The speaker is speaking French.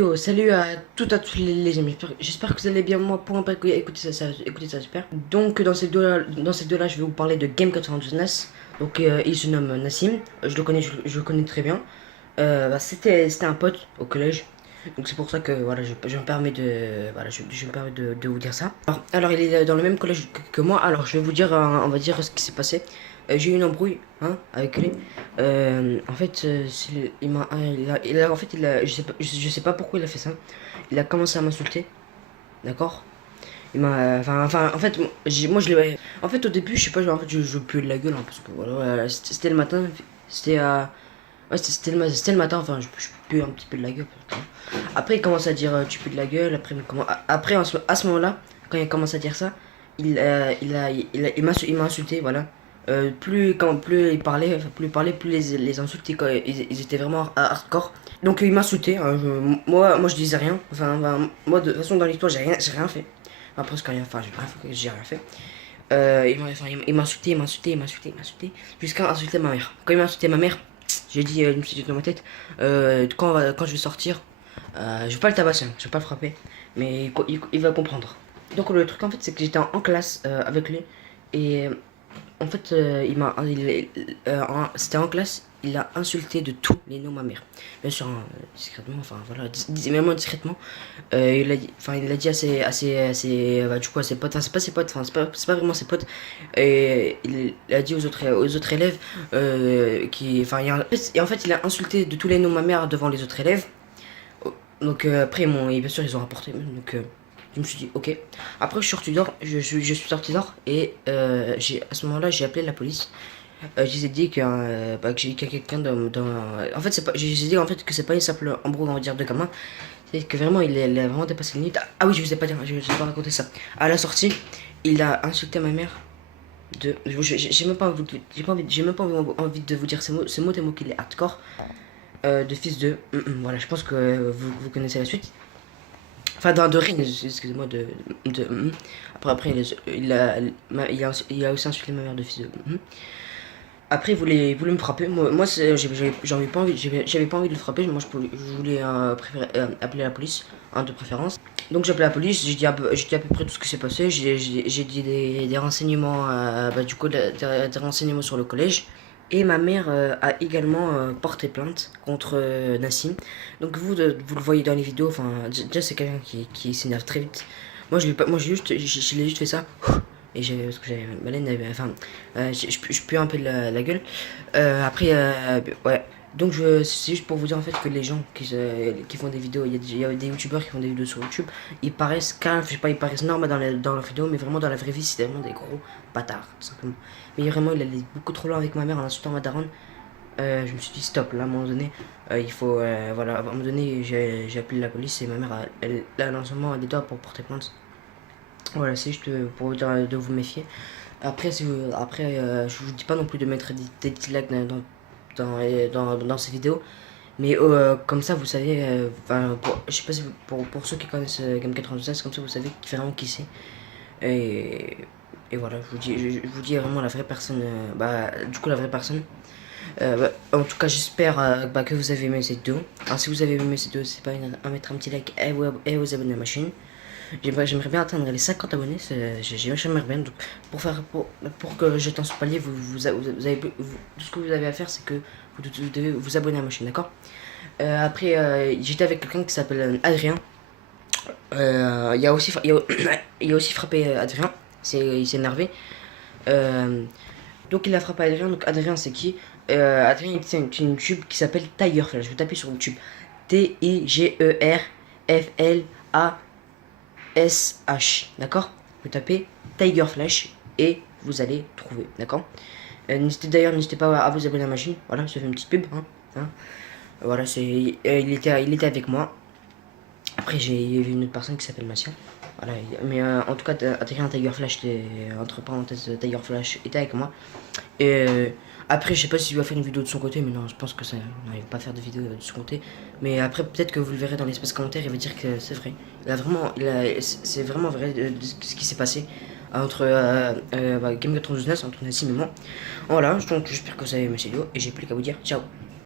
Yo, salut à toutes, à tous les amis, j'espère que vous allez bien. Moi pour un peu écouter ça super. Donc dans cette deux là je vais vous parler de Game 92 Donc il se nomme Nassim, je le connais très bien. C'était un pote au collège. Donc c'est pour ça que voilà, je me permets je me permets de vous dire ça. Alors, il est dans le même collège que moi. Alors je vais vous dire, on va dire ce qui s'est passé. J'ai eu une embrouille hein, avec lui. En fait, il m'a, en fait, je sais pas pourquoi il a fait ça. Il a commencé à m'insulter, d'accord? Il m'a, en fait, moi je l'ai, en fait au début, je sais pas, genre, en fait, je puais de la gueule, hein, parce que voilà, c'était le matin, c'était ouais, c'était le matin, enfin, je pue un petit peu de la gueule. Après, il commence à dire tu pues de la gueule. Après à ce moment-là, quand il commence à dire ça, il m'a insulté, voilà. Plus les insultes, ils étaient vraiment hardcore. Donc il m'a insulté, hein, moi je disais rien. Moi de toute façon dans l'histoire j'ai rien fait. Enfin presque rien, j'ai rien fait. Il m'a insulté, il m'a insulté, jusqu'à insulter ma mère. Quand il m'a insulté ma mère, j'ai dit, je me suis dit dans ma tête, quand je vais sortir, je vais pas le tabasser, hein, je vais pas le frapper, mais il va comprendre. Donc le truc en fait c'est que j'étais en classe avec lui et en fait c'était en classe, il a insulté de tous les noms ma mère. Bien sûr hein, discrètement, enfin voilà, même discrètement. Il a dit du coup à ses potes, enfin c'est pas ses potes, enfin c'est pas vraiment ses potes. Et il a dit aux autres élèves et en fait il a insulté de tous les noms ma mère devant les autres élèves. Donc après, et bien sûr, ils ont rapporté. Donc je me suis dit, ok. Après, je suis sorti dehors et à ce moment-là, j'ai appelé la police. Je les ai dit que j'ai dit qu'il y a quelqu'un en fait, c'est pas, j'ai dit en fait que c'est pas une simple embrouille, on va dire, de gamin. C'est que vraiment, il a vraiment dépassé les limites. Ah oui, je vous ai pas dit, je vous ai pas raconté ça. À la sortie, il a insulté ma mère. J'ai même pas envie j'ai même pas envie de vous dire ces mots tellement qu'il est hardcore. De fils de. Voilà, je pense que vous connaissez la suite. Enfin, de Ring, excusez-moi, après, il a aussi insulté ma mère de fils de. Après, il voulait me frapper. Moi j'avais pas envie, j'avais pas envie de le frapper. Moi, je voulais appeler la police, hein, de préférence. Donc, j'ai appelé la police, j'ai dit à peu près tout ce qui s'est passé. J'ai dit des renseignements, du coup, des renseignements sur le collège. Et ma mère a également porté plainte contre Nassim. Donc vous le voyez dans les vidéos, enfin déjà c'est quelqu'un qui s'énerve très vite. Moi je l'ai juste fait ça. Et parce que j'avais Malène, je pue un peu de la gueule. Ouais. Donc c'est juste pour vous dire en fait que les gens qui font des vidéos, il y a des youtubeurs qui font des vidéos sur YouTube, ils paraissent calmes, je sais pas, ils paraissent normaux dans leurs vidéos, mais vraiment dans la vraie vie c'est vraiment des gros bâtards, tout simplement. Mais vraiment il allait beaucoup trop loin avec ma mère en insultant ma daronne. Je me suis dit stop, là à un moment donné, voilà, à un moment donné j'ai appelé la police et ma mère, elle a lancement des doigts pour porter plainte. Voilà, c'est juste pour vous dire de vous méfier. Je vous dis pas non plus de mettre des dislikes dans ces vidéos. Mais comme ça, vous savez, je sais pas si pour ceux qui connaissent Game 96, comme ça vous savez vraiment qui c'est. Et, et voilà, je vous dis vraiment la vraie personne, du coup la vraie personne. En tout cas, j'espère que vous avez aimé cette vidéo. Alors, si vous avez aimé cette vidéo, c'est pas à mettre un petit like et vous abonner à ma chaîne. J'aimerais bien atteindre les 50 abonnés, j'aimerais bien. Donc, pour que je t'en ce palier, tout ce que vous avez à faire, c'est que vous devez vous abonner à ma chaîne, d'accord? J'étais avec quelqu'un qui s'appelle Adrien. Il a aussi frappé Adrien, il s'est énervé. Donc il a frappé Adrien, donc Adrien c'est qui? Adrien c'est une YouTube qui s'appelle Tiger Flash, je vais taper sur YouTube. TIGERFLASH, d'accord? Vous tapez Tiger Flash et vous allez trouver, d'accord? N'hésitez pas à vous abonner à ma chaîne, voilà, je fais une petite pub, hein. Voilà, il était avec moi. Après, il y avait une autre personne qui s'appelle Mathia. Voilà, mais en tout cas, Adrien Tiger Flash, entre parenthèses, Tiger Flash était avec moi. Et après, je sais pas s'il va faire une vidéo de son côté, mais non, je pense que ça n'arrive pas à faire de vidéo de son côté. Mais après, peut-être que vous le verrez dans l'espace commentaire, il va dire que c'est vrai. C'est vraiment vrai ce qui s'est passé entre Game 99, entre Nassim et moi. Voilà, donc j'espère que vous avez aimé cette vidéo et j'ai plus qu'à vous dire ciao.